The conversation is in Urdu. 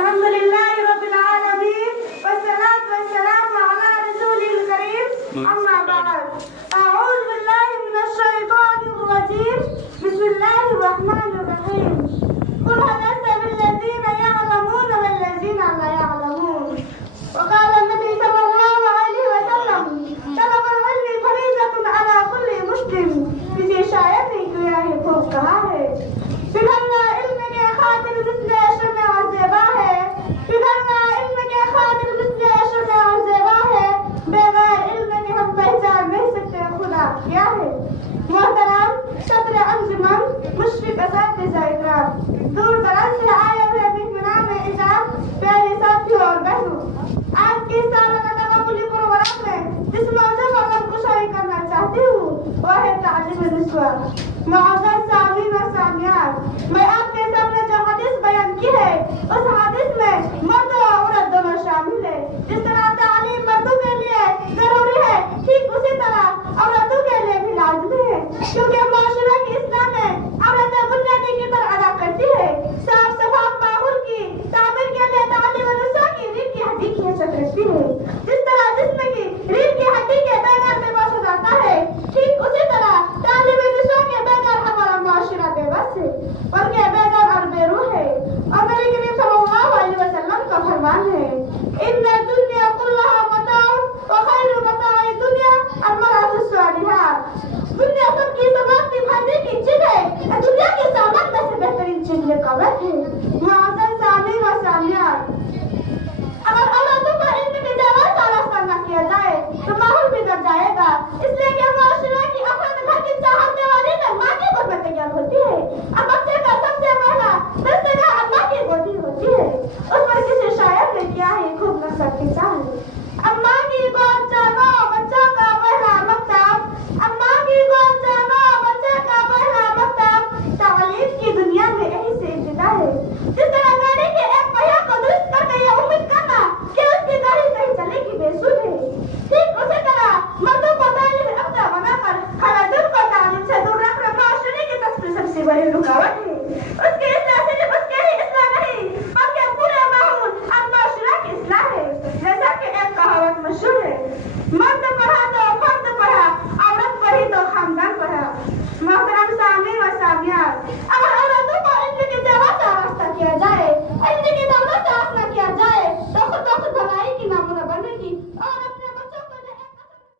الحمد لله رب العالمين والصلاة والسلام على رسوله الكريم أما بعد أعوذ بالله من الشيطان الرجيم بسم الله الرحمن الرحيم قل هل يستوي الذين يعلمون والذين لا يعلمون وقال النبي صلى الله عليه وسلم طلب العلم فريضة على كل مسلم کسی شاعر نے کیا ہے خوب کہا ہے پگھلنا علم کے خاطر مثل شمع اور زیبا ہے پگھلنا علم کے خاطر مثل شمع اور زیبا ہے بغیر علم کے ہم پہچان نہیں سکتے خدا کیا ہے محترم صدر انجمن مشفق اساتذہ اکرام دور دراز سے آئے ہوئے مہمانان اعزاز پیارے ساتھیوں اور بہنوں آج کے سالانہ تقابلی پروگرام میں جس موضوع پر میں گفتگو کرنا چاہتی ہوں وہ ہے تعلیم نسواں معزز سامعین و سامعات میں آپ کے سامنے جو حدیث بیان کی ہے اس حدیث میں مرد و عورت دونوں شامل ہے جس طرح تعلیم مردوں کے لیے ضروری ہے ٹھیک اسی طرح عورتوں کے لیے بھی لازمی ہے کیونکہ معاشرہ کی اصلاح میں عورتیں بنیادی کردار ادا کرتی ہے صاف شفاف ماحول کی تعمیر کے لیے تعلیم نسواں کی ریڑھ کی ہڈی کی حیثیت رکھتی ہے جس طرح جسم کی ریڑھ کی ہڈی کے بغیر بے بس ہو جاتا ہے ٹھیک اسی طرح تعلیم نسواں کے بغیر ہمارا معاشرہ بے بس ہے اور کے بغیر اور بے روح ہے اور نبی کریم صلی اللہ علیہ وسلم کا فرمان ہے ان الدنیا كلها متاع وخير متاع الدنيا المرأة الصالحة دنیا سب کی سماپتی بھرنے کی چیز ہے دنیا کی سامان میں سے بہترین چیز نکوت ہے معزز سامعین و سامعات اگر عورتوں پر علم کی جواز آراستہ نہ کیا جائے تو ماحول بگڑ جائے گا اس لیے کہ معاشرے کی افراد گھر کی چاہنے والی میں ماں کی غربت تیار ہوتی ہے اب بچے کا سب سے پہلا دستگاہ اللہ کی گودی ہوتی ہے اس پر کسی شاعر نے کیا ہے خوب نصرت کی چاہ اماں کی گود جانو بچوں کا پہلا مکتب اماں کی گود جانو بچے کا پہلا مکتب تعلیم کی دنیا میں یہی سے ابتدا ہے جس طرح گاڑی کے ایک پہیا کو درست کر کے یہ امید کرنا کہ اس کی گاڑی صحیح چلے گی بے سود ہے ٹھیک اسی طرح مردوں کو تعلیم یافتہ بنا کر ہر دل کو تعلیم سے دور رکھنا معاشرے کی تصویر سب سے بڑی رکاوٹ ہے